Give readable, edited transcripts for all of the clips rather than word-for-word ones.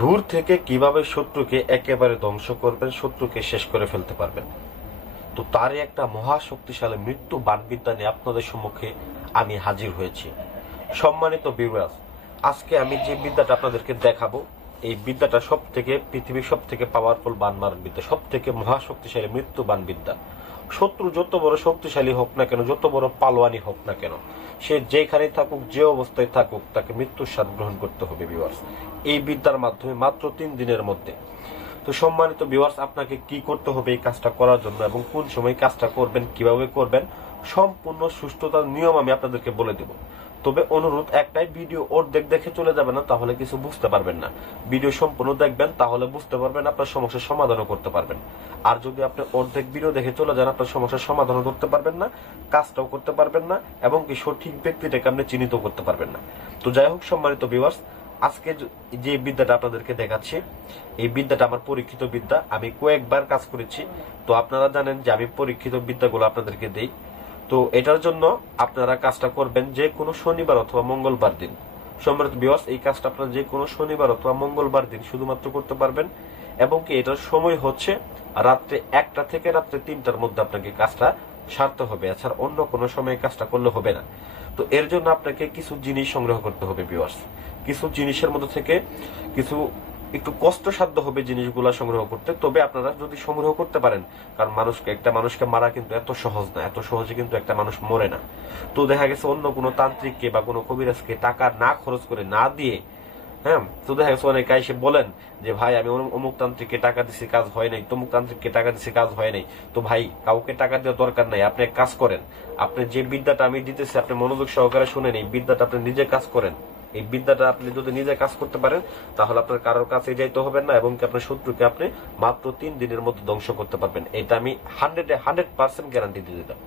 দূর থেকে কিভাবে শত্রুকে একেবারে ধ্বংস করবেন, শত্রুকে শেষ করে ফেলতে পারবেন। তো তারই একটা মহা শক্তিশালী মৃত্যু বাণবিদ্যা নিয়ে আপনাদের সম্মুখে আমি হাজির হয়েছি। সম্মানিত ভিউয়ার্স, আজকে আমি যে বিদ্যাটা আপনাদেরকে দেখাবো, এই বিদ্যাটা সব থেকে পৃথিবীর সব থেকে পাওয়ারফুল বান মারার বিদ্যা, সব থেকে মহা শক্তিশালী মৃত্যু বান বিদ্যা। শত্রু যত বড় শক্তিশালী হোক না কেন, যত বড় পালোয়ানি হোক না কেন, সে যেখানেই থাকুক, যে অবস্থায় থাকুক, তাকে মৃত্যুর স্বাদ গ্রহণ করতে হবে ভিউয়ার্স, এই বিদ্যার মাধ্যমে মাত্র 3 দিনের মধ্যে। তো সম্মানিত ভিউয়ার্স, আপনাকে কি করতে হবে এই কাজটা করার জন্য এবং কোন সময় কাজটা করবেন, কিভাবে করবেন, সম্পূর্ণ সুষ্ঠুতার নিয়ম আমি আপনাদেরকে বলে দেব। তবে অনুরোধ একটাই, ভিডিও অর্ধেক দেখে চলে যাবেন না, তাহলে কিছু বুঝতে পারবেন না। ভিডিও সম্পূর্ণ দেখবেন, তাহলে বুঝতে পারবেন, আপনার সমস্যার সমাধানও করতে পারবেন। আর যদি আপনি অর্ধেক ভিডিও দেখে চলে যান, আপনার সমস্যার সমাধানও করতে পারবেন না, কাজটাও করতে পারবেন না, এবং কি সঠিক ব্যক্তিটাকে আপনি চিহ্নিত করতে পারবেন না। তো যাই হোক সম্মানিত ভিউয়ার্স, আজকে যে বিদ্যাটা আপনাদেরকে দেখাচ্ছি, এই বিদ্যাটা আমার পরীক্ষিত বিদ্যা, আমি কয়েকবার কাজ করেছি। তো আপনারা জানেন যে আমি পরীক্ষিত বিদ্যাগুলো আপনাদেরকে দেই। তো এটার জন্য আপনারা কাজটা করবেন যে কোনো শনিবার অথবা মঙ্গলবার দিন। সম্মানিত ভিউয়ার্স, এই কাজটা আপনারা যে কোনো শনিবার অথবা মঙ্গলবার দিন শুধুমাত্র করতে পারবেন, এবং কি এটার সময় হচ্ছে রাত্রে 1টা থেকে রাত্রে 3টার মধ্যে আপনাকে কাজটা সারতে হবে। এছাড়া অন্য কোনো সময় কাজটা করলে হবে না। তো এর জন্য আপনাকে কিছু জিনিস সংগ্রহ করতে হবে ভিউয়ার্স। কিছু জিনিসের মধ্যে থেকে কিছু একটু কষ্টসাধ্য হবে জিনিসগুলো সংগ্রহ করতে, তবে আপনারা যদি সংগ্রহ করতে পারেন, কারণ একটা মানুষকে মারা কিন্তু এত সহজ না, এত সহজে কিন্তু একটা মানুষ মরে না। তো দেখা গেছে অন্য কোনো তান্ত্রিককে বা কোনো কবিরাজকে টাকা না খরচ করে, না দিয়ে, হ্যাঁ, তো দেখা গেছে অনেকে এসে বলেন যে ভাই আমি অমুক তান্ত্রিককে টাকা দিছি, কাজ হয় নাই, তমুক তান্ত্রিককে টাকা দিছি, কাজ হয় নাই। তো ভাই, কাউকে টাকা দেওয়ার দরকার নাই, আপনি এক কাজ করেন, আপনি যে বিদ্যাটা আমি দিতেছি আপনি মনোযোগ সহকারে শুনেন, এই বিদ্যাটা আপনি নিজে কাজ করেন। এই বিদ্যাটা আপনি যদি নিজে কাজ করতে পারেন, তাহলে আপনার কারোর কাছে যাইতে হবে না, এবং আপনার শত্রুকে আপনি মাত্র 3 দিনের মধ্যে ধ্বংস করতে পারবেন। এটা আমি 100% গ্যারান্টি দিয়ে দিলাম।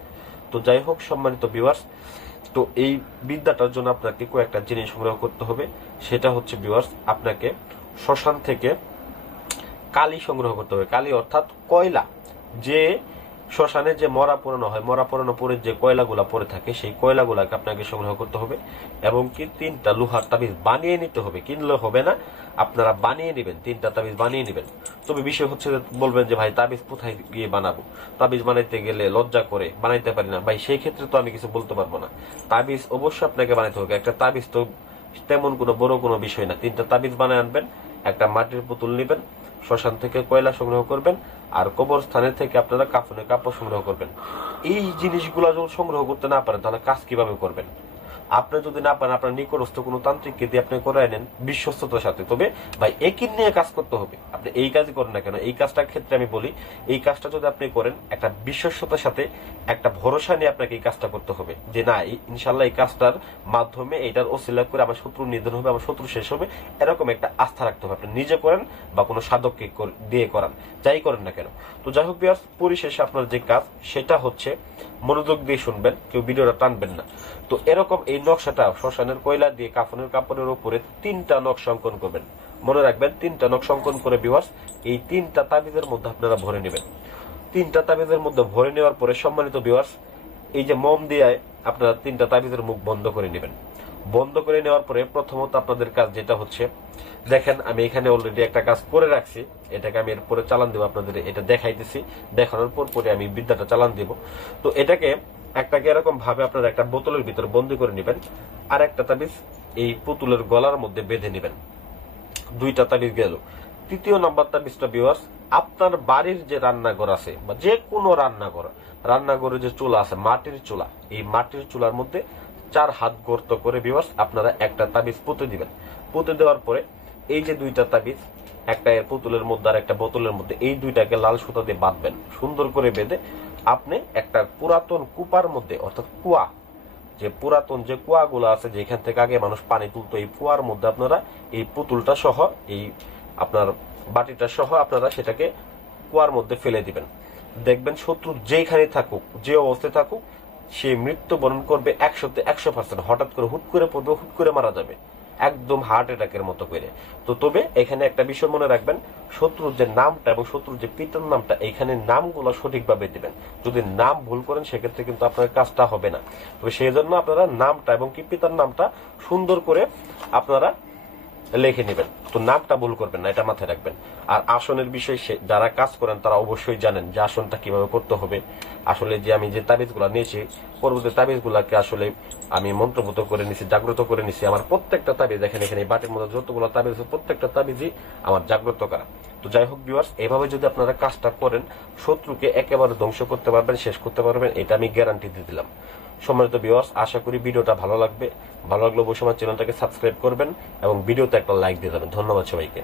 তো যাই হোক সম্মানিত ভিউয়ার্স, তো এই বিদ্যাটার জন্য আপনাকে কয়েকটা জিনিস সংগ্রহ করতে হবে। সেটা হচ্ছে ভিউয়ার্স, আপনাকে শ্মশান থেকে কালি সংগ্রহ করতে হবে। কালি অর্থাৎ কয়লা, যে শ্মশানে যে মরা পোড়ানো হয়, মরা পোড়ানো পরে যে কয়লাগুলা পড়ে থাকে, সেই কয়লাগুলাকে আপনাকে সংগ্রহ করতে হবে, এবং কি 3টা লোহার তাবিজ বানিয়ে নিতে হবে। কিনলে হবে না, আপনারা বানিয়ে নেবেন, 3টা তাবিজ বানিয়ে নেবেন। তবে বিষয় হচ্ছে, বলবেন যে ভাই তাবিজ কোথায় গিয়ে বানাবো, তাবিজ বানাইতে গেলে লজ্জা করে বানাইতে পারি না। ভাই সেই ক্ষেত্রে তো আমি কিছু বলতে পারবো না। তাবিজ অবশ্যই আপনাকে বানাইতে হবে। একটা তাবিজ তো তেমন কোনো বড় কোনো বিষয় না। 3টা তাবিজ বানায় আনবেন, একটা মাটির পুতুল নেবেন, শ্মশান থেকে কয়লা সংগ্রহ করবেন, আর কবরস্থানের থেকে আপনারা কাফনের কাপড় সংগ্রহ করবেন। এই জিনিসগুলো যখন সংগ্রহ করতে না পারেন, তাহলে কাজ কিভাবে করবেন? আপনি যদি না পারেন, আপনার নিকটস্থ কোনো তান্ত্রিককে দিয়ে আপনি করায় নেন বিশ্বস্ততার সাথে। তবে ভাই একই নিয়ে কাজ করতে হবে। আপনি এই কাজই করেন না কেন, এই কাজটার ক্ষেত্রে আমি বলি, এই কাজটা যদি আপনি করেন, একটা বিশ্বস্ততার সাথে, একটা ভরসা নিয়ে আপনাকে এই কাজটা করতে হবে, যে না ইনশাল্লাহ এই কাজটার মাধ্যমে এটার ওসিলা করে আমার শত্রু নিধন হবে, আমার শত্রু শেষ হবে, এরকম একটা আস্থা রাখতে হবে। আপনি নিজে করেন বা কোনো সাধককে দিয়ে করান, যাই করেন না কেন। তো যাই হোক ভিউয়ার্স, পরিশেষে আপনার যে কাজ সেটা হচ্ছে, মনোযোগ দিয়ে শুনবেন, কেউ ভিডিওটা টানবেন না। তো এরকম এই নকশাটা শ্মশানের কয়লা দিয়ে কাফনের কাপড়ের উপরে 3টা নকশা অঙ্কন করবেন। মনে রাখবেন, 3টা নকশা অঙ্কন করে ভিউয়ার্স এই 3টা তাবিজের মধ্যে আপনারা ভরে নেবেন। 3টা তাবিজের মধ্যে ভরে নেওয়ার পরে সম্মানিত ভিউয়ার্স, এই যে মোম দিয়ে আপনারা 3টা তাবিজের মুখ বন্ধ করে নেবেন। বন্ধ করে নেওয়ার পরে প্রথমত আপনাদের কাজ যেটা হচ্ছে, দেখেন আমি এখানে অলরেডি একটা কাজ করে রাখছি, এটাকে আমি এরপরে চালান দেবো, আপনাদের এটা দেখাইতেছি, দেখানোর পর পরে আমি বিদ্যাটা চালান দেব। তো এটাকে একটাকে এরকম ভাবে আপনারা একটা বোতলের ভিতর বন্দি করে নেবেন, আর একটা তাবিজ এই পুতুলের গলার মধ্যে বেঁধে নেবেন। 2টা তাবিজ গেল। 3য় নম্বর তাবিজটা ভিউয়ার্স, আপনার বাড়ির যে রান্নাঘর আছে বা যে কোনো রান্নাঘরে যে চুলা আছে, মাটির চুলা, এই মাটির চুলার মধ্যে 4 হাত গর্ত করে ভিউয়ার্স আপনারা একটা তাবিজ পুঁতে দিবেন। পুঁতে দেওয়ার পরে এই যে 2টা তাবিজ, একটা এর পুতুলের মধ্যে আর একটা বোতলের মধ্যে, এই 2টাকে লাল সুতা দিয়ে বাঁধবেন। সুন্দর করে বেঁধে আপনি একটা পুরাতন কুপার মধ্যে, অর্থাৎ কুয়া, যে পুরাতন যে কুয়াগুলো আছে যেখান থেকে আগে মানুষ পানি তুলতো, এই কুয়ার মধ্যে আপনারা এই পুতুলটা সহ, এই আপনার বাটিটা সহ আপনারা সেটাকে কুয়ার মধ্যে ফেলে দিবেন। দেখবেন শত্রু যেখানে থাকুক, যে অবস্থায় থাকুক, সে মৃত্যুবরণ করবে 100%। হঠাৎ করে হুট করে পড়বে, হুট করে মারা যাবে, একদম হার্ট অ্যাটাকের মতো করে। তো তবে এখানে একটা বিষয় মনে রাখবেন, শত্রুর যে নামটা এবং শত্রুর যে পিতার নামটা, এখানে নামগুলো সঠিকভাবে দিবেন। যদি নাম ভুল করেন সেক্ষেত্রে কিন্তু আপনার কাজটা হবে না। তো সেই জন্য আপনারা নামটা এবং কি পিতার নামটা সুন্দর করে আপনারা লিখে নেবেন। তো নামটা ভুল করবেন না, এটা মাথায় রাখবেন। আর আসনের বিষয়ে যারা কাজ করেন তারা অবশ্যই জানেন যে আসনটা কিভাবে করতে হবে। আসলে যে আমি যে তাবিজগুলা নিয়েছি, পরবর্তী তাবিজগুলাকে আসলে আমি মন্ত্রভূত করে নিছি, জাগ্রত করে নিছি। আমার প্রত্যেকটা তাবিজ দেখেন এখানে বাটির মধ্যে যতগুলো তাবিজ আছে প্রত্যেকটা তাবিজই আমার জাগ্রত করা। তো যাই হোক ভিউয়ার্স, এভাবে যদি আপনারা কাজটা করেন শত্রুকে একেবারে ধ্বংস করতে পারবেন, শেষ করতে পারবেন, এটা আমি গ্যারান্টি দিয়ে দিলাম। সম্মানিত ভিউয়ার্স, আশা করি ভিডিওটা ভালো লাগবে। ভালো লাগলে অবশ্যই আমার চ্যানেলটাকে সাবস্ক্রাইব করবেন এবং ভিডিওতে একটা লাইক দিয়ে দেবেন। ধন্যবাদ সবাইকে।